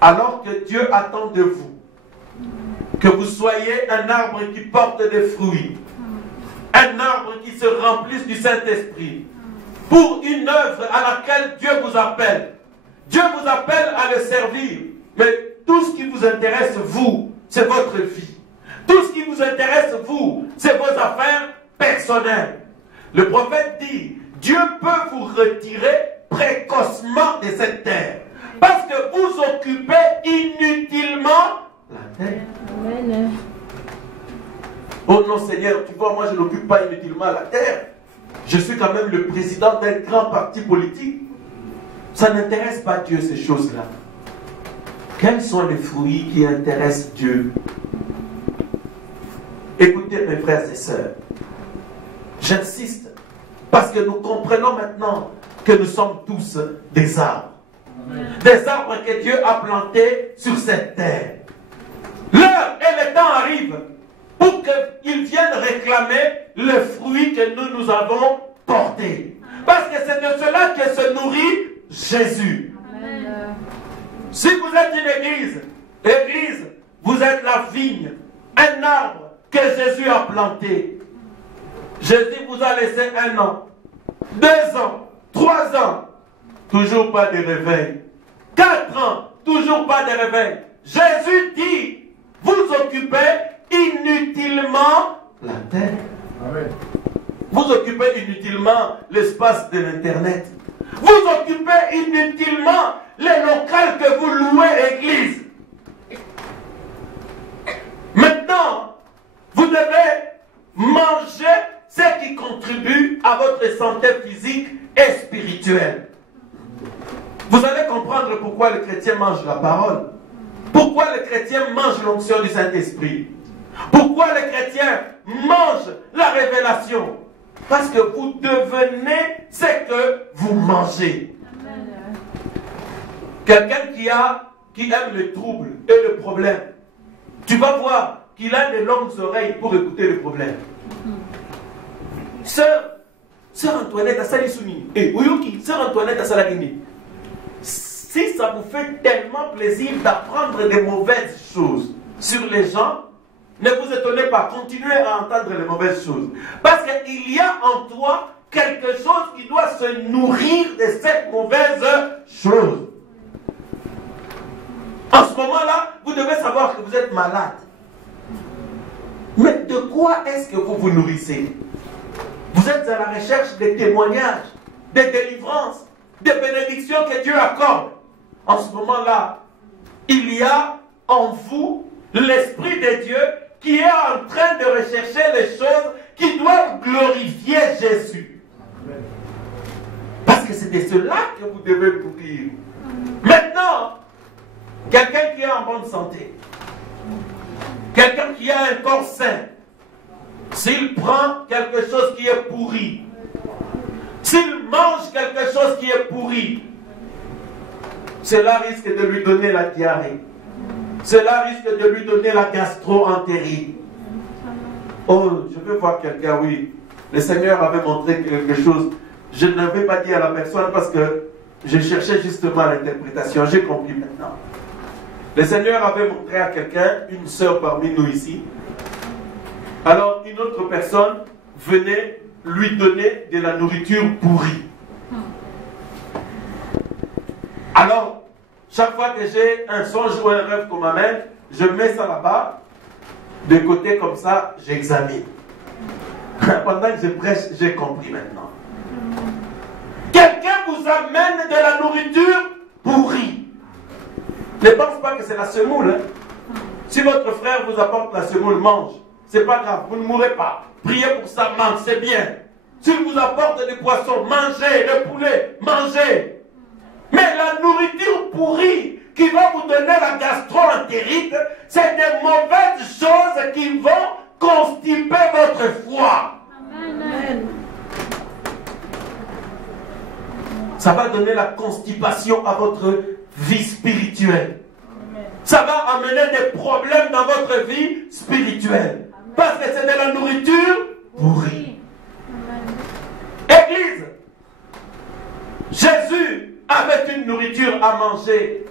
Alors que Dieu attend de vous que vous soyez un arbre qui porte des fruits, un arbre qui se remplisse du Saint-Esprit, pour une œuvre à laquelle Dieu vous appelle. Dieu vous appelle à le servir. Mais tout ce qui vous intéresse, vous, c'est votre vie. Tout ce qui vous intéresse, vous, c'est vos affaires personnelles. Le prophète dit, Dieu peut vous retirer précocement de cette terre. Parce que vous occupez inutilement la terre. Amen. Oh non Seigneur, tu vois, moi je n'occupe pas inutilement la terre. Je suis quand même le président d'un grand parti politique. Ça n'intéresse pas Dieu ces choses-là. Quels sont les fruits qui intéressent Dieu? Écoutez mes frères et sœurs, j'insiste, parce que nous comprenons maintenant que nous sommes tous des arbres. Des arbres que Dieu a plantés sur cette terre. L'heure et le temps arrivent pour qu'ils viennent réclamer le fruit que nous avons porté. Parce que c'est de cela que se nourrit Jésus. Amen. Si vous êtes une église, vous êtes la vigne, un arbre que Jésus a planté. Jésus vous a laissé 1 an, 2 ans, 3 ans, toujours pas de réveil. 4 ans, toujours pas de réveil. Jésus dit, vous occupez inutilement la terre. Amen. Vous occupez inutilement l'espace de l'Internet. Vous occupez inutilement les locales que vous louez église. Maintenant, vous devez manger ce qui contribue à votre santé physique et spirituelle. Vous allez comprendre pourquoi les chrétiens mangent la parole. Pourquoi les chrétiens mangent l'onction du Saint-Esprit. Pourquoi les chrétiens mangent la révélation. Parce que vous devenez ce que vous mangez. Amen. Quelqu'un qui aime le trouble et le problème, tu vas voir qu'il a de longues oreilles pour écouter le problème. Sœur Antoinette a sali souni. Et Oyoki, Sœur Antoinette a salagini. si ça vous fait tellement plaisir d'apprendre des mauvaises choses sur les gens, ne vous étonnez pas, continuez à entendre les mauvaises choses. Parce qu'il y a en toi quelque chose qui doit se nourrir de cette mauvaise chose. En ce moment-là, vous devez savoir que vous êtes malade. Mais de quoi est-ce que vous vous nourrissez? Vous êtes à la recherche des témoignages, des délivrances, des bénédictions que Dieu accorde. En ce moment-là, il y a en vous l'Esprit de Dieu qui est en train de rechercher les choses qui doivent glorifier Jésus. Parce que c'est de cela que vous devez nourrir. Maintenant, quelqu'un qui est en bonne santé, quelqu'un qui a un corps sain, s'il prend quelque chose qui est pourri, s'il mange quelque chose qui est pourri, cela risque de lui donner la diarrhée. Cela risque de lui donner la gastro-entérite. Oh, je peux voir quelqu'un, oui. Le Seigneur avait montré quelque chose. Je ne l'avais pas dit à la personne parce que je cherchais justement l'interprétation. J'ai compris maintenant. Le Seigneur avait montré à quelqu'un, une sœur parmi nous ici. Alors, une autre personne venait lui donner de la nourriture pourrie. Alors, chaque fois que j'ai un songe ou un rêve qu'on m'amène, je mets ça là-bas, de côté comme ça, j'examine. Pendant que je prêche, j'ai compris maintenant. Quelqu'un vous amène de la nourriture pourrie. Ne pense pas que c'est la semoule. Hein? Si votre frère vous apporte la semoule, mange. C'est pas grave, vous ne mourrez pas. Priez pour ça, mange, c'est bien. S'il vous apporte des poissons, mangez, le poulet, mangez. Mais la nourriture pourrie qui va vous donner la gastro-entérite, c'est des mauvaises choses qui vont constiper votre foi. Amen. Ça va donner la constipation à votre vie spirituelle. Ça va amener des problèmes dans votre vie spirituelle. Parce que c'est de la nourriture pourrie. Église, Jésus avait une nourriture à manger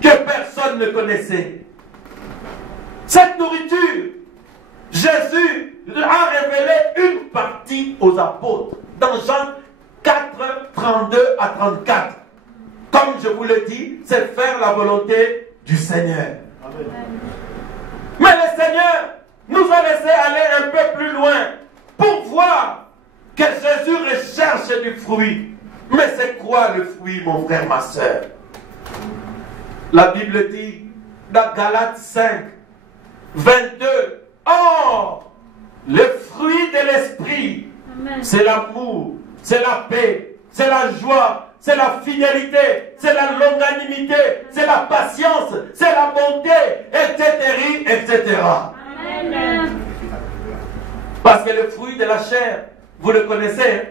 que personne ne connaissait. Cette nourriture, Jésus a révélé une partie aux apôtres dans Jean 4, 32 à 34. Comme je vous l'ai dit, c'est faire la volonté du Seigneur. Amen. Mais le Seigneur nous a laissé aller un peu plus loin pour voir que Jésus recherche du fruit. Mais c'est quoi le fruit, mon frère, ma soeur? La Bible dit dans Galates 5, 22, or, le fruit de l'esprit, c'est l'amour, c'est la paix, c'est la joie, c'est la fidélité, c'est la longanimité, c'est la patience, c'est la bonté, etc., etc. Amen. Parce que le fruit de la chair, vous le connaissez,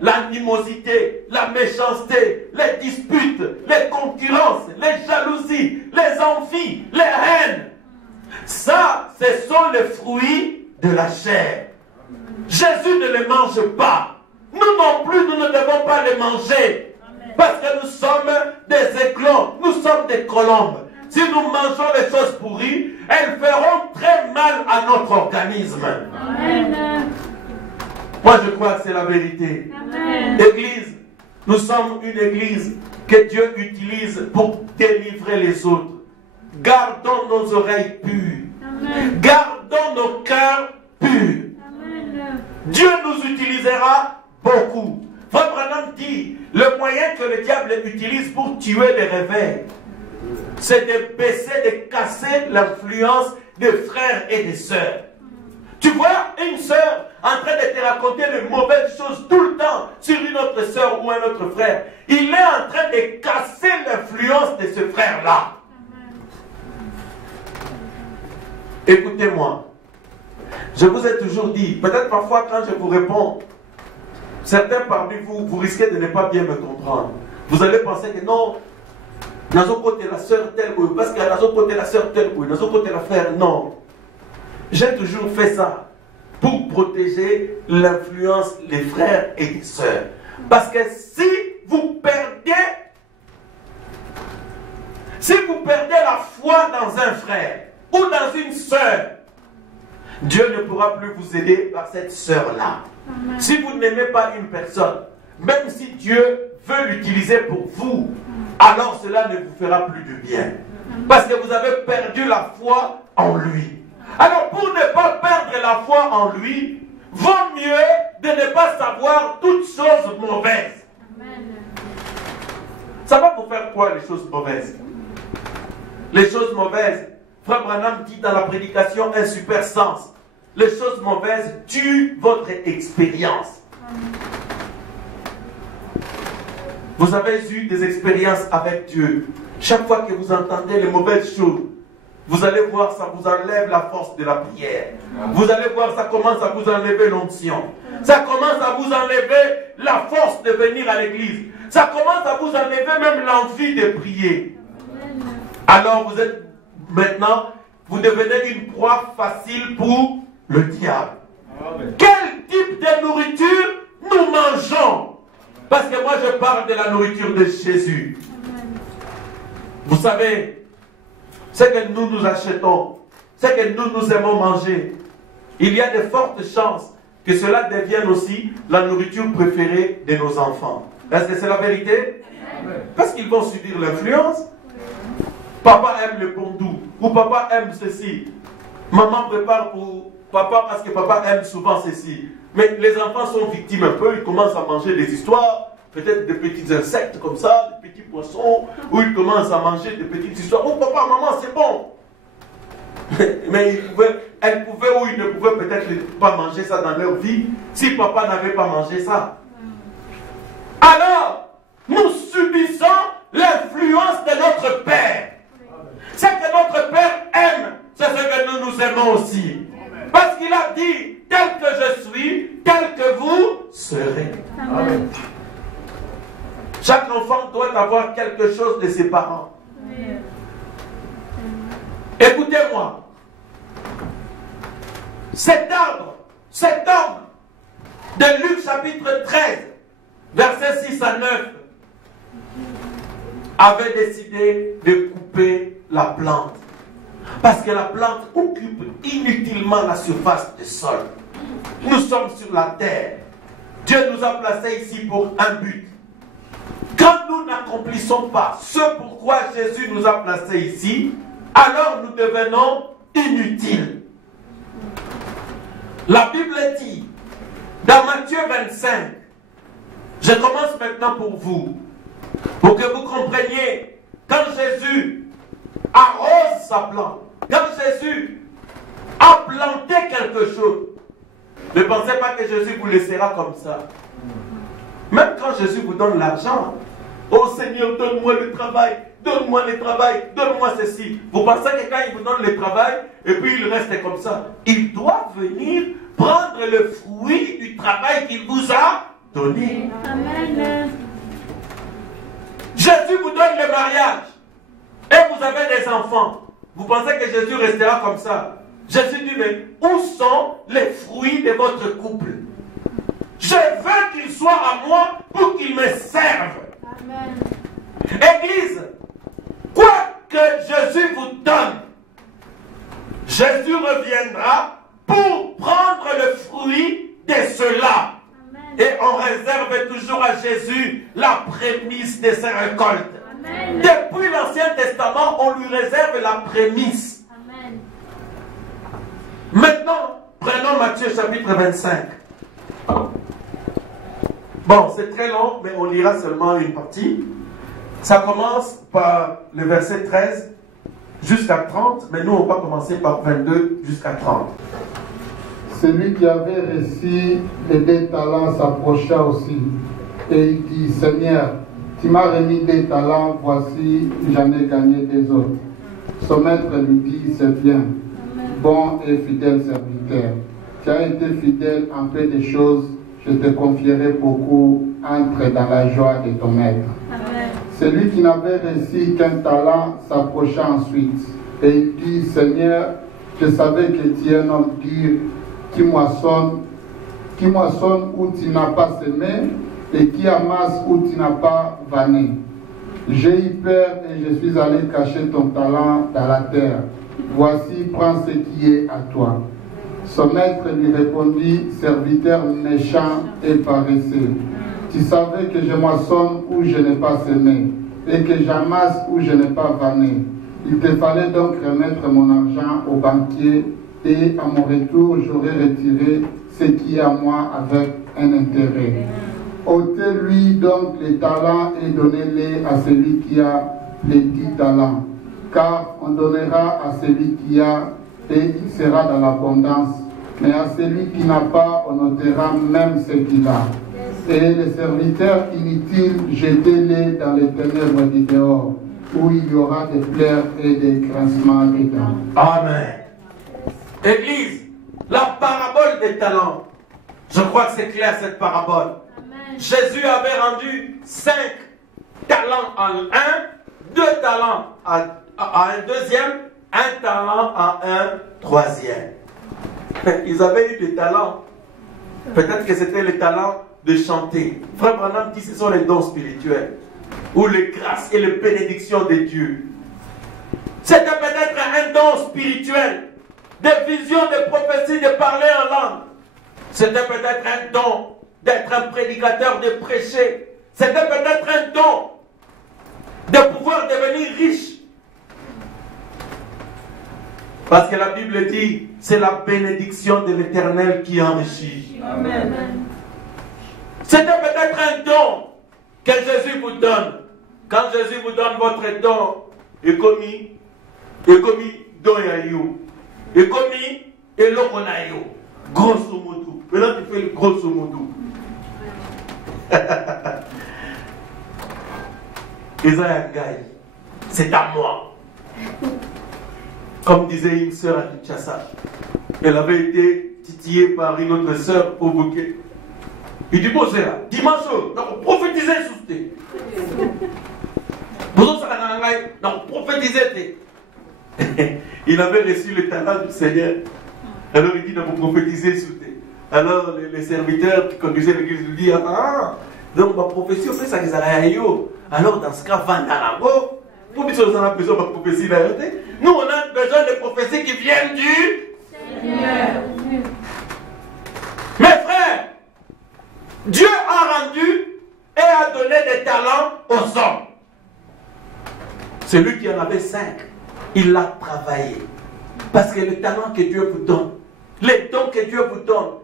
l'animosité, la méchanceté, les disputes, les concurrences, les jalousies, les envies, les haines. Ça, ce sont les fruits de la chair. Jésus ne les mange pas. Nous non plus, nous ne devons pas les manger. Parce que nous sommes des éclons, nous sommes des colombes. Si nous mangeons les choses pourries, elles feront très mal à notre organisme. Amen. Moi, je crois que c'est la vérité. Amen. Église, nous sommes une église que Dieu utilise pour délivrer les autres. Gardons nos oreilles pures. Amen. Gardons nos cœurs purs. Amen. Dieu nous utilisera beaucoup. Frère Branham dit, le moyen que le diable utilise pour tuer les réveils, c'est de baisser, de casser l'influence des frères et des sœurs. Tu vois une sœur en train de te raconter de mauvaises choses tout le temps sur une autre sœur ou un autre frère. Il est en train de casser l'influence de ce frère-là. Écoutez-moi. Je vous ai toujours dit, peut-être parfois quand je vous réponds, certains parmi vous, vous risquez de ne pas bien me comprendre. Vous allez penser que non, dans un côté la sœur telle ou parce que dans un côté la sœur telle ou dans un côté la frère, non. J'ai toujours fait ça pour protéger l'influence des frères et des sœurs. Parce que si vous perdez dans un frère ou dans une sœur, Dieu ne pourra plus vous aider par cette sœur-là. Si vous n'aimez pas une personne, même si Dieu veut l'utiliser pour vous, alors cela ne vous fera plus de bien. Parce que vous avez perdu la foi en lui. Alors pour ne pas perdre la foi en lui, vaut mieux de ne pas savoir toutes choses mauvaises. Ça va vous faire quoi les choses mauvaises? Les choses mauvaises, Frère Branham dit dans la prédication un super sens. Les choses mauvaises tuent votre expérience. Vous avez eu des expériences avec Dieu. Chaque fois que vous entendez les mauvaises choses, vous allez voir, ça vous enlève la force de la prière. Vous allez voir, ça commence à vous enlever l'onction. Ça commence à vous enlever la force de venir à l'église. Ça commence à vous enlever même l'envie de prier. Alors vous êtes maintenant, vous devenez une proie facile pour le diable. Quel type de nourriture nous mangeons? Parce que moi je parle de la nourriture de Jésus. Vous savez, ce que nous achetons, ce que nous aimons manger, il y a de fortes chances que cela devienne aussi la nourriture préférée de nos enfants. Est-ce que c'est la vérité? Parce qu'ils vont subir l'influence. Papa aime le pondou, ou papa aime ceci. Maman prépare pour papa parce que papa aime souvent ceci. Mais les enfants sont victimes un peu, ils commencent à manger des histoires, peut-être des petits insectes comme ça, des petits poissons, ou ils commencent à manger des petites histoires. Oh papa, maman, c'est bon. Mais elles pouvaient ou ils ne pouvaient peut-être pas manger ça dans leur vie si papa n'avait pas mangé ça. Alors, nous subissons l'influence de notre Père. Ce que notre Père aime, c'est ce que nous aimons aussi. Parce qu'il a dit, tel que je suis, tel que vous serez. Amen. Chaque enfant doit avoir quelque chose de ses parents. Écoutez-moi. Cet homme de Luc chapitre 13, versets 6 à 9, avait décidé de couper la plante. Parce que la plante occupe inutilement la surface du sol. Nous sommes sur la terre. Dieu nous a placés ici pour un but. Quand nous n'accomplissons pas ce pourquoi Jésus nous a placés ici, alors nous devenons inutiles. La Bible dit, dans Matthieu 25, je commence maintenant pour vous, pour que vous compreniez, quand Jésus arrose sa plante, quand Jésus a planté quelque chose, ne pensez pas que Jésus vous laissera comme ça. Même quand Jésus vous donne l'argent, oh Seigneur, donne-moi le travail, donne-moi le travail, donne-moi ceci. Vous pensez que quand il vous donne le travail, et puis il reste comme ça, il doit venir prendre le fruit du travail qu'il vous a donné. Amen. Jésus vous donne le mariage, et vous avez des enfants. Vous pensez que Jésus restera comme ça? Jésus dit, mais où sont les fruits de votre couple? Je veux qu'ils soient à moi pour qu'ils me servent. Amen. Église, quoi que Jésus vous donne, Jésus reviendra pour prendre le fruit de cela. Amen. Et on réserve toujours à Jésus la prémisse de ses récoltes. Amen. Depuis l'Ancien Testament, on lui réserve la prémisse. Amen. Maintenant, prenons Matthieu chapitre 25. Bon, c'est très long, mais on lira seulement une partie. Ça commence par le verset 13 jusqu'à 30, mais nous on va commencer par 22 jusqu'à 30. Celui qui avait reçu les 2 talents s'approcha aussi, et il dit, Seigneur, tu m'as remis 2 talents, voici, j'en ai gagné 2 autres. Son maître lui dit, c'est bien, bon et fidèle serviteur. Tu as été fidèle en peu de choses, je te confierai beaucoup, entre dans la joie de ton maître. Amen. Celui qui n'avait reçu qu'un talent s'approcha ensuite, et il dit, Seigneur, je savais que tu es un homme dur, qui moissonne où tu n'as pas semé, et qui amasse où tu n'as pas vanné. J'ai eu peur et je suis allé cacher ton talent dans la terre. Voici, prends ce qui est à toi. Son maître lui répondit, serviteur méchant et paresseux. Tu savais que je moissonne où je n'ai pas semé et que j'amasse où je n'ai pas vanné. Il te fallait donc remettre mon argent au banquier et à mon retour, j'aurais retiré ce qui est à moi avec un intérêt. ôtez-lui donc les talents et donnez-les à celui qui a les 10 talents. Car on donnera à celui qui a et il sera dans l'abondance. Mais à celui qui n'a pas, on ôtera même ce qu'il a. Et les serviteurs inutiles, jetez-les dans les ténèbres du dehors, où il y aura des pleurs et des grincements des dents. Amen. Église, la parabole des talents. Je crois que c'est clair cette parabole. Amen. Jésus avait rendu 5 talents à un, 2 talents à un deuxième, 1 talent à un troisième. Ils avaient eu des talents. Peut-être que c'était les talents de chanter. Frère Branham dit que ce sont les dons spirituels, ou les grâces et les bénédictions de Dieu. C'était peut-être un don spirituel, des visions, des prophéties, de parler en langue. C'était peut-être un don d'être un prédicateur, de prêcher. C'était peut-être un don de pouvoir devenir riche. Parce que la Bible dit, c'est la bénédiction de l'Éternel qui enrichit. Amen. C'était peut-être un don que Jésus vous donne. Quand Jésus vous donne votre don, et commis don yayo, et commis et l'okonayo, grosso modo. Maintenant tu fais le grosso modo. C'est à moi. Comme disait une sœur à Kinshasa, elle avait été titillée par une autre sœur au bouquet. Il dit, bon, c'est là, dimanche, prophétisez sous thé. Prophétisez. Il avait reçu le talent du Seigneur. Alors il dit, vous prophétisez sous thé. Alors les serviteurs qui conduisaient l'église lui disent, donc ma prophétie, on fait ça qu'ils allaient. Alors dans ce cas, Vandarango. Pour que nous avons besoin de prophéties là. Nous, on a besoin de prophéties qui viennent du Seigneur. Mes frères, Dieu a rendu et a donné des talents aux hommes. Celui qui en avait 5, il l'a travaillé. Parce que le talent que Dieu vous donne, les dons que Dieu vous donne,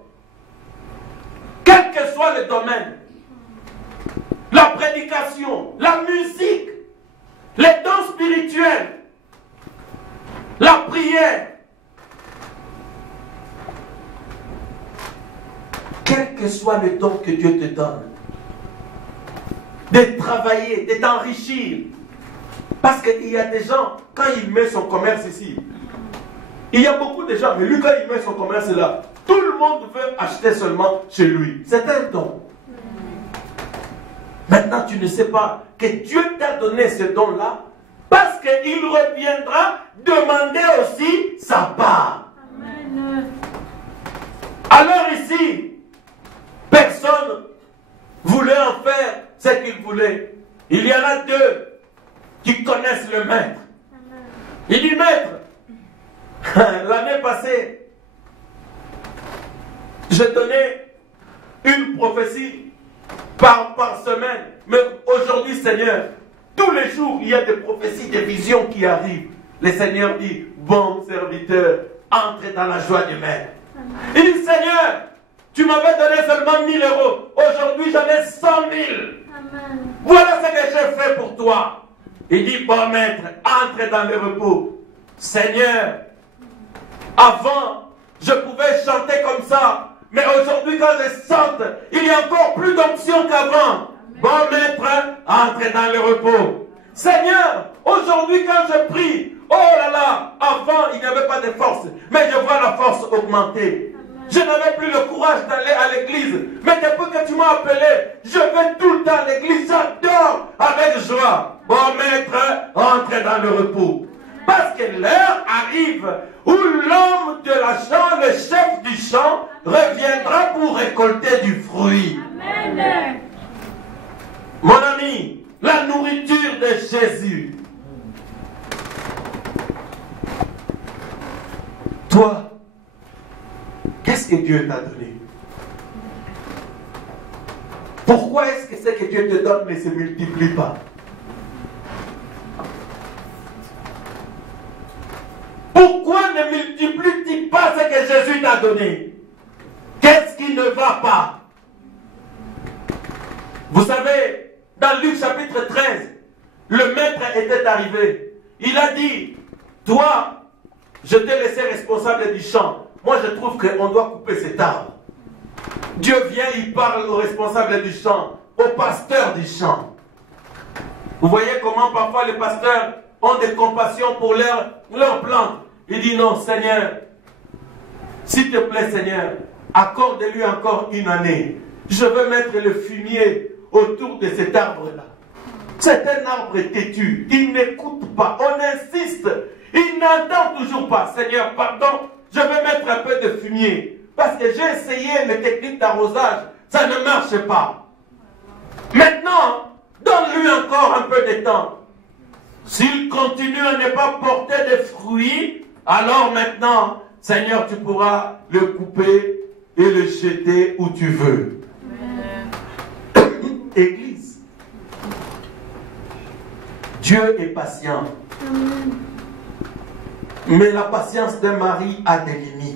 quel que soit le domaine, la prédication, la musique, les dons spirituels, la prière, quel que soit le don que Dieu te donne, de travailler, de t'enrichir. Parce qu'il y a des gens, quand il met son commerce ici, il y a beaucoup de gens, mais lui quand il met son commerce là, tout le monde veut acheter seulement chez lui. C'est un don. Maintenant, tu ne sais pas que Dieu t'a donné ce don-là parce qu'il reviendra demander aussi sa part. Amen. Alors ici, personne voulait en faire ce qu'il voulait. Il y en a 2 qui connaissent le maître. Amen. Il dit, maître, l'année passée, j'ai donné une prophétie par semaine. Mais aujourd'hui, Seigneur, tous les jours, il y a des prophéties, des visions qui arrivent. Le Seigneur dit, bon serviteur, entre dans la joie du maître. Il dit, Seigneur, tu m'avais donné seulement 1000 euros. Aujourd'hui, j'en ai 100 000. Amen. Voilà ce que j'ai fait pour toi. Il dit, bon maître, entre dans le repos. Seigneur, avant, je pouvais chanter comme ça. Mais aujourd'hui, quand je chante, il y a encore plus d'options qu'avant. Bon maître, entre dans le repos. Seigneur, aujourd'hui, quand je prie, oh là là, avant, il n'y avait pas de force. Mais je vois la force augmenter. Je n'avais plus le courage d'aller à l'église. Mais depuis que tu m'as appelé, je vais tout le temps à l'église. J'adore avec joie. Bon maître, entre dans le repos. Parce que l'heure arrive où l'homme de la champ, le chef du champ, reviendra pour récolter du fruit. Amen. Mon ami, la nourriture des Jésus. Toi, qu'est-ce que Dieu t'a donné? Pourquoi est-ce que ce que Dieu te donne ne se multiplie pas? Pourquoi ne multiplies-tu pas ce que Jésus t'a donné? Qu'est-ce qui ne va pas? Vous savez, dans Luc chapitre 13, le maître était arrivé. Il a dit, toi, je t'ai laissé responsable du champ. Moi, je trouve qu'on doit couper cet arbre. Dieu vient, il parle au responsable du champ, au pasteur du champ. Vous voyez comment parfois les pasteurs ont des compassions pour leurs plantes. Il dit non, Seigneur, s'il te plaît, Seigneur, accorde-lui encore une année. Je veux mettre le fumier autour de cet arbre-là. C'est un arbre têtu. Il n'écoute pas. On insiste. Il n'entend toujours pas. Seigneur, pardon, je vais mettre un peu de fumier. Parce que j'ai essayé les techniques d'arrosage. Ça ne marche pas. Maintenant, donne-lui encore un peu de temps. S'il continue à ne pas porter de fruits, alors maintenant, Seigneur, tu pourras le couper et le jeter où tu veux. Église, Dieu est patient. Mais la patience d'un mari a des limites.